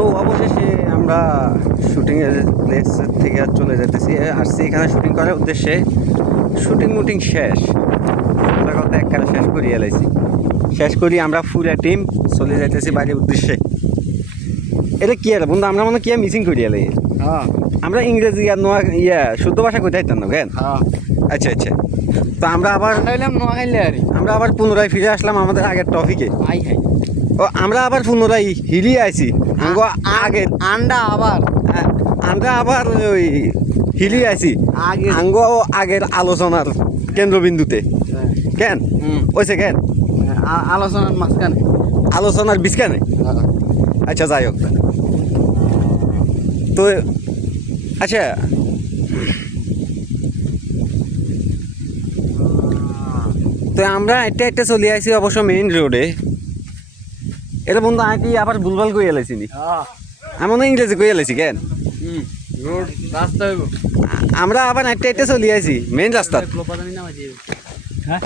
তো অবশেষে আমরা শুটিংয়ের প্লেস থেকে চলে যেতেছি, আসছি এখানে শুটিং করার উদ্দেশ্যে। শুটিং শেষ, কথা একবারে শেষ করিয়ে এলাইছি। শেষ করি আমরা ফুল টিম চলে যাইতেছি বাড়ির উদ্দেশ্যে। এটা কি আর বন্ধু, আমরা মনে কি মিসিং করিয়ে এলাই। হ্যাঁ আমরা ইংরেজি আর নোয়া শুদ্ধ ভাষা কইতে পারতাম না কেন? হ্যাঁ আচ্ছা আচ্ছা, তো আমরা আবার পুনরায় ফিরে আসলাম আমাদের আগের টপিকে। ও আমরা আবার পুনরায় হিলিয়ে আইছি আগের আমরা আবার ওই হিলিয়ে আইছি আগের আলোচনার কেন্দ্রবিন্দুতে। কেন ওইছে কেন আলোচনার মাঝখানে আলোচনার বিস্কানে? আচ্ছা যাই হোক, তো আচ্ছা তো আমরা একটা চলে আসি অবশ্য মেইন রোডে। এটা বন্ধু আমি কি আবার ভুলভাল কই এলাইছি নি? আমি মনে হয় ইংরেজি কই এলাইছি কেন? রোড রাস্তা আমরা আবার একটা চলে আসি মেইন রাস্তা। হ্যাঁ